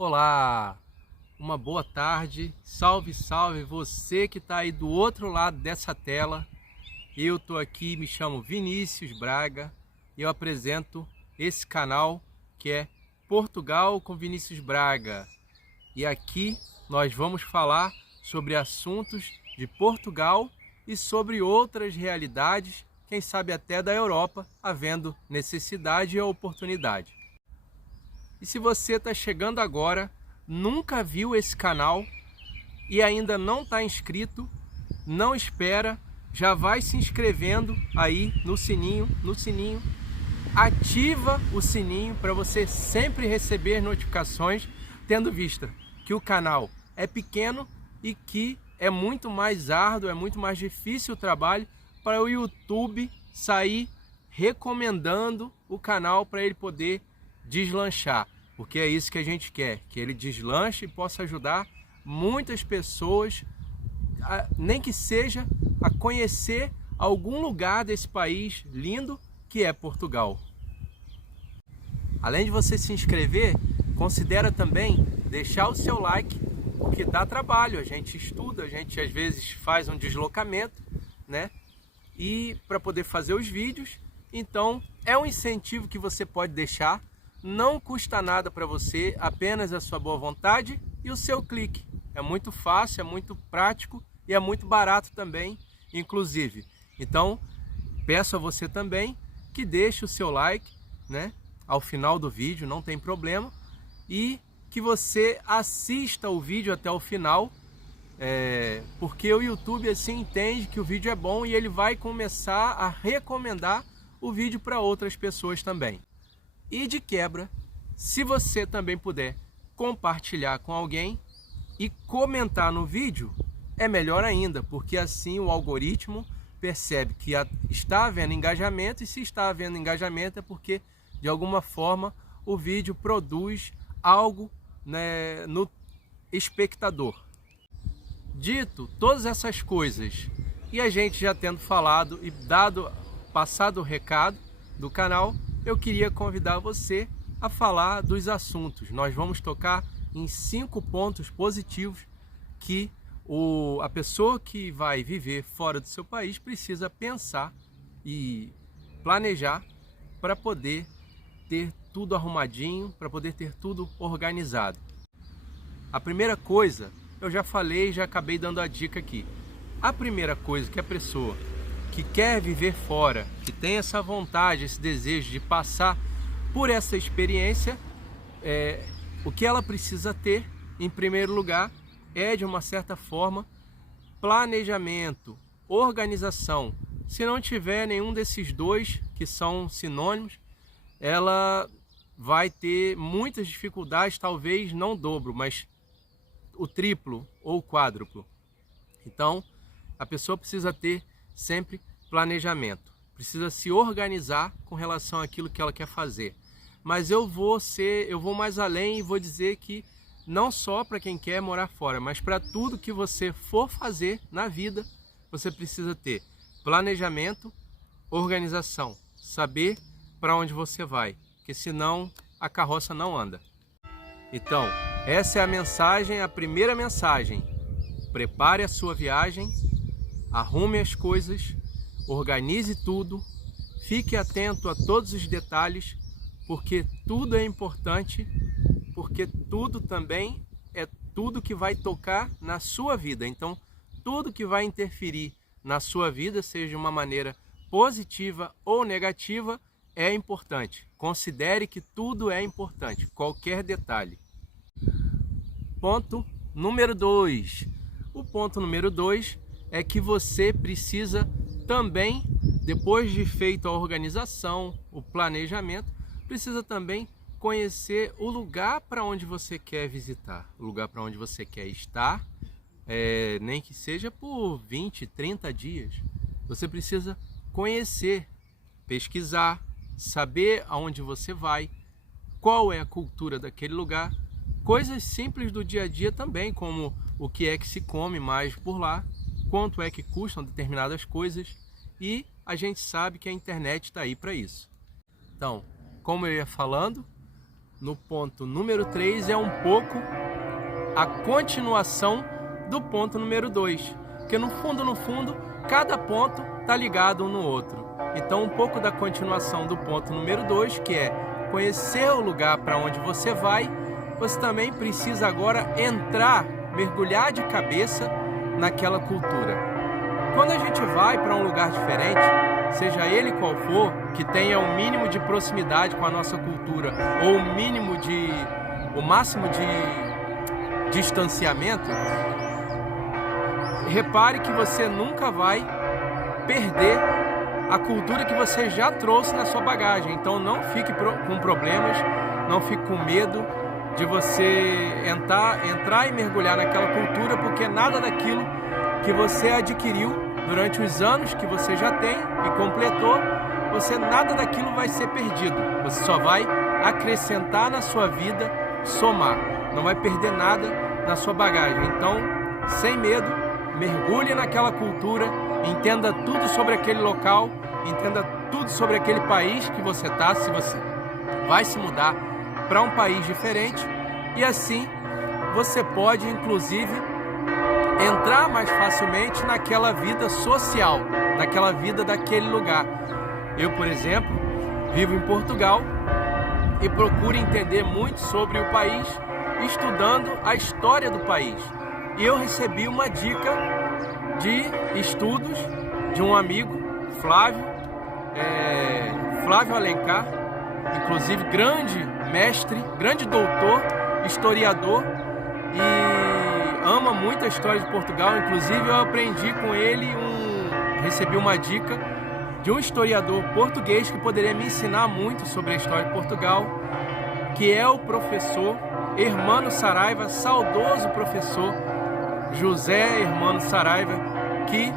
Olá, uma boa tarde, salve, salve você que está aí do outro lado dessa tela. Eu estou aqui, me chamo Vinícius Braga e eu apresento esse canal que é Portugal com Vinícius Braga. E aqui nós vamos falar sobre assuntos de Portugal e sobre outras realidades, quem sabe até da Europa, havendo necessidade e oportunidade. E se você está chegando agora, nunca viu esse canal e ainda não está inscrito, não espera, já vai se inscrevendo aí no sininho, ativa o sininho para você sempre receber notificações, tendo vista que o canal é pequeno e que é muito mais árduo, é muito mais difícil o trabalho para o YouTube sair recomendando o canal para ele poder deslanchar, porque é isso que a gente quer, que ele deslanche e possa ajudar muitas pessoas, nem que seja a conhecer algum lugar desse país lindo que é Portugal. Além de você se inscrever, considera também deixar o seu like, porque dá trabalho, a gente estuda, a gente às vezes faz um deslocamento, né? E para poder fazer os vídeos, então é um incentivo que você pode deixar, não custa nada para você, apenas a sua boa vontade e o seu clique. É muito fácil, é muito prático e é muito barato também, inclusive. Então, peço a você também que deixe o seu like, né, ao final do vídeo, não tem problema, e que você assista o vídeo até o final, porque o YouTube assim entende que o vídeo é bom e ele vai começar a recomendar o vídeo para outras pessoas também. E de quebra, se você também puder compartilhar com alguém e comentar no vídeo, é melhor ainda, porque assim o algoritmo percebe que está havendo engajamento, e se está havendo engajamento é porque de alguma forma o vídeo produz algo, né, no espectador. Dito todas essas coisas e a gente já tendo falado e passado o recado do canal, eu queria convidar você a falar dos assuntos. Nós vamos tocar em 5 pontos positivos que a pessoa que vai viver fora do seu país precisa pensar e planejar para poder ter tudo arrumadinho, para poder ter tudo organizado. A primeira coisa, eu já falei, já acabei dando a dica aqui. A primeira coisa que a pessoa que quer viver fora, que tem essa vontade, esse desejo de passar por essa experiência, o que ela precisa ter, em primeiro lugar, é de uma certa forma planejamento, organização. Se não tiver nenhum desses dois, que são sinônimos, ela vai ter muitas dificuldades, talvez não o dobro, mas o triplo ou o quádruplo. Então, a pessoa precisa ter sempre planejamento, precisa se organizar com relação àquilo que ela quer fazer. Mas eu vou mais além e vou dizer que não só para quem quer morar fora, mas para tudo que você for fazer na vida, você precisa ter planejamento, organização, saber para onde você vai, porque senão a carroça não anda. Então, essa é a mensagem, a primeira mensagem. Prepare a sua viagem, arrume as coisas, organize tudo, fique atento a todos os detalhes, porque tudo é importante, porque tudo também é tudo que vai tocar na sua vida. Então, tudo que vai interferir na sua vida, seja de uma maneira positiva ou negativa, é importante. Considere que tudo é importante, qualquer detalhe. Ponto número 2. O ponto número 2 é que você precisa também, depois de feita a organização, o planejamento, precisa também conhecer o lugar para onde você quer visitar, o lugar para onde você quer estar, nem que seja por 20, 30 dias. Você precisa conhecer, pesquisar, saber aonde você vai, qual é a cultura daquele lugar, coisas simples do dia a dia também, como o que é que se come mais por lá, quanto é que custam determinadas coisas, e a gente sabe que a internet está aí para isso. Então, como eu ia falando, no ponto número 3 é um pouco a continuação do ponto número 2, porque no fundo, cada ponto está ligado um no outro. Então um pouco da continuação do ponto número 2, que é conhecer o lugar para onde você vai, você também precisa agora entrar, mergulhar de cabeça naquela cultura. Quando a gente vai para um lugar diferente, seja ele qual for, que tenha um mínimo de proximidade com a nossa cultura ou o máximo de distanciamento, repare que você nunca vai perder a cultura que você já trouxe na sua bagagem. Então não fique com problemas, não fique com medo de você entrar e mergulhar naquela cultura, porque nada daquilo que você adquiriu durante os anos que você já tem e completou, nada daquilo vai ser perdido. Você só vai acrescentar na sua vida, somar. Não vai perder nada na sua bagagem. Então, sem medo, mergulhe naquela cultura, entenda tudo sobre aquele local, entenda tudo sobre aquele país que você está, se você vai se mudar para um país diferente, e assim você pode, inclusive, entrar mais facilmente naquela vida social, naquela vida daquele lugar. Eu, por exemplo, vivo em Portugal e procuro entender muito sobre o país, estudando a história do país. E eu recebi uma dica de estudos de um amigo, Flávio Alencar, inclusive grande mestre, grande doutor, historiador, e ama muito a história de Portugal. Inclusive eu aprendi com ele, recebi uma dica de um historiador português que poderia me ensinar muito sobre a história de Portugal, que é o professor Hermano Saraiva, saudoso professor José Hermano Saraiva, que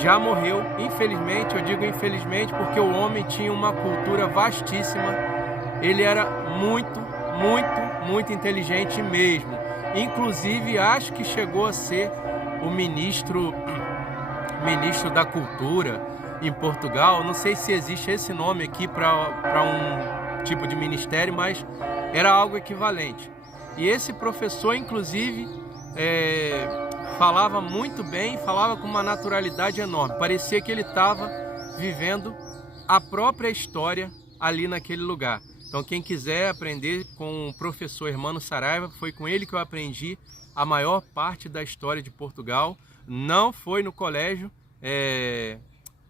já morreu, infelizmente. Eu digo infelizmente porque o homem tinha uma cultura vastíssima, ele era muito inteligente mesmo. Inclusive acho que chegou a ser o ministro da cultura em Portugal. Não sei se existe esse nome aqui para um tipo de ministério, mas era algo equivalente. E esse professor, inclusive, falava muito bem, falava com uma naturalidade enorme. Parecia que ele estava vivendo a própria história ali naquele lugar. Então quem quiser aprender com o professor Hermano Saraiva, foi com ele que eu aprendi a maior parte da história de Portugal. Não foi no colégio,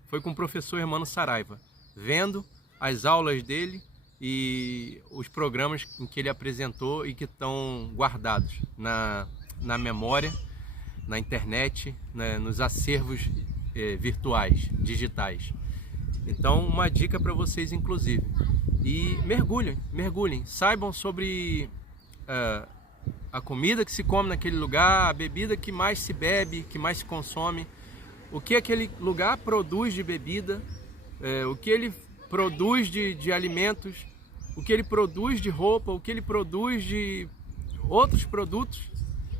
foi com o professor Hermano Saraiva, vendo as aulas dele e os programas em que ele apresentou e que estão guardados na memória, na internet, né, nos acervos virtuais, digitais. Então, uma dica para vocês, inclusive. E mergulhem, saibam sobre a comida que se come naquele lugar, a bebida que mais se bebe, que mais se consome, o que aquele lugar produz de bebida, o que ele produz de alimentos, o que ele produz de roupa, o que ele produz de outros produtos,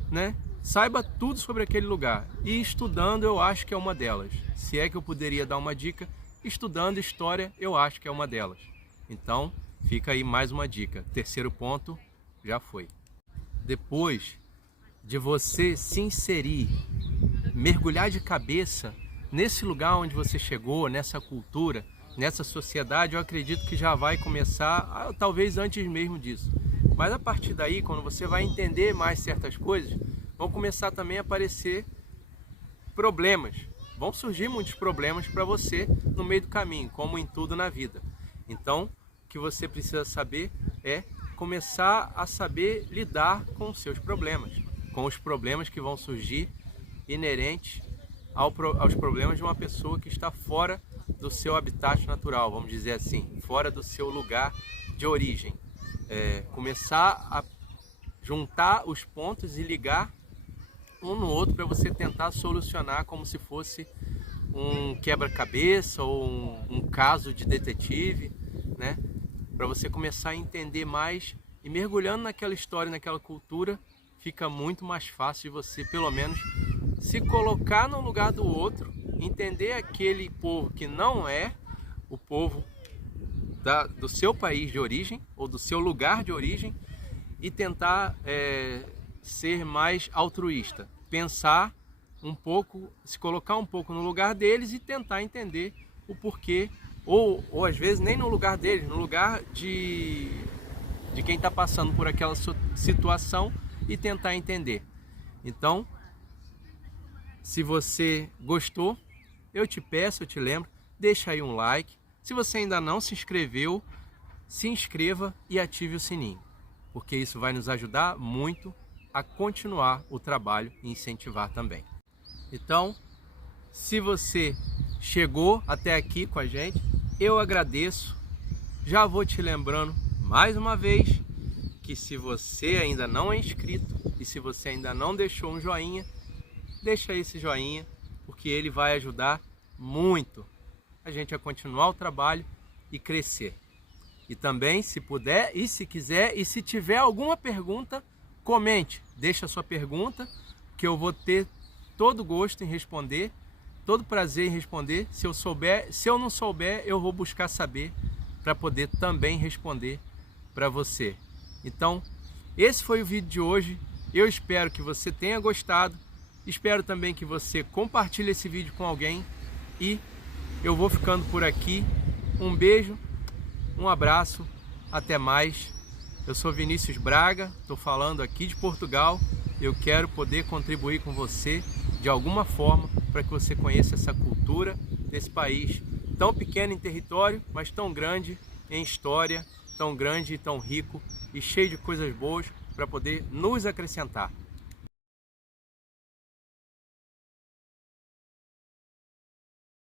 né? Saiba tudo sobre aquele lugar. E estudando, eu acho que é uma delas. Se é que eu poderia dar uma dica, estudando história, eu acho que é uma delas. Então, fica aí mais uma dica. Terceiro ponto, já foi. Depois de você se inserir, mergulhar de cabeça nesse lugar onde você chegou, nessa cultura, nessa sociedade, eu acredito que já vai começar, talvez antes mesmo disso. Mas a partir daí, quando você vai entender mais certas coisas, vão começar também a aparecer problemas. Vão surgir muitos problemas para você no meio do caminho, como em tudo na vida. Então, o que você precisa saber é começar a saber lidar com os seus problemas, com os problemas que vão surgir inerentes aos problemas de uma pessoa que está fora do seu habitat natural, vamos dizer assim, fora do seu lugar de origem. Começar a juntar os pontos e ligar um no outro para você tentar solucionar como se fosse um quebra-cabeça ou um caso de detetive, né? Para você começar a entender mais e mergulhando naquela história, naquela cultura, fica muito mais fácil de você, pelo menos, se colocar no lugar do outro, entender aquele povo que não é o povo do seu país de origem ou do seu lugar de origem e tentar ser mais altruísta, pensar um pouco, se colocar um pouco no lugar deles e tentar entender o porquê, ou às vezes nem no lugar deles, no lugar de quem está passando por aquela situação e tentar entender. Então, se você gostou, eu te peço, eu te lembro, deixa aí um like. Se você ainda não se inscreveu, se inscreva e ative o sininho, porque isso vai nos ajudar muito a continuar o trabalho e incentivar também. Então, se você chegou até aqui com a gente, eu agradeço. Já vou te lembrando mais uma vez que se você ainda não é inscrito e se você ainda não deixou um joinha, deixa esse joinha, porque ele vai ajudar muito a gente a continuar o trabalho e crescer. E também, se puder e se quiser, e se tiver alguma pergunta, comente, deixa a sua pergunta, que eu vou ter todo gosto em responder, todo prazer em responder. Se eu souber, se eu não souber, eu vou buscar saber para poder também responder para você. Então, esse foi o vídeo de hoje. Eu espero que você tenha gostado. Espero também que você compartilhe esse vídeo com alguém e eu vou ficando por aqui. Um beijo, um abraço, até mais. Eu sou Vinícius Braga, estou falando aqui de Portugal. Eu quero poder contribuir com você de alguma forma para que você conheça essa cultura desse país tão pequeno em território, mas tão grande em história, tão grande e tão rico e cheio de coisas boas para poder nos acrescentar.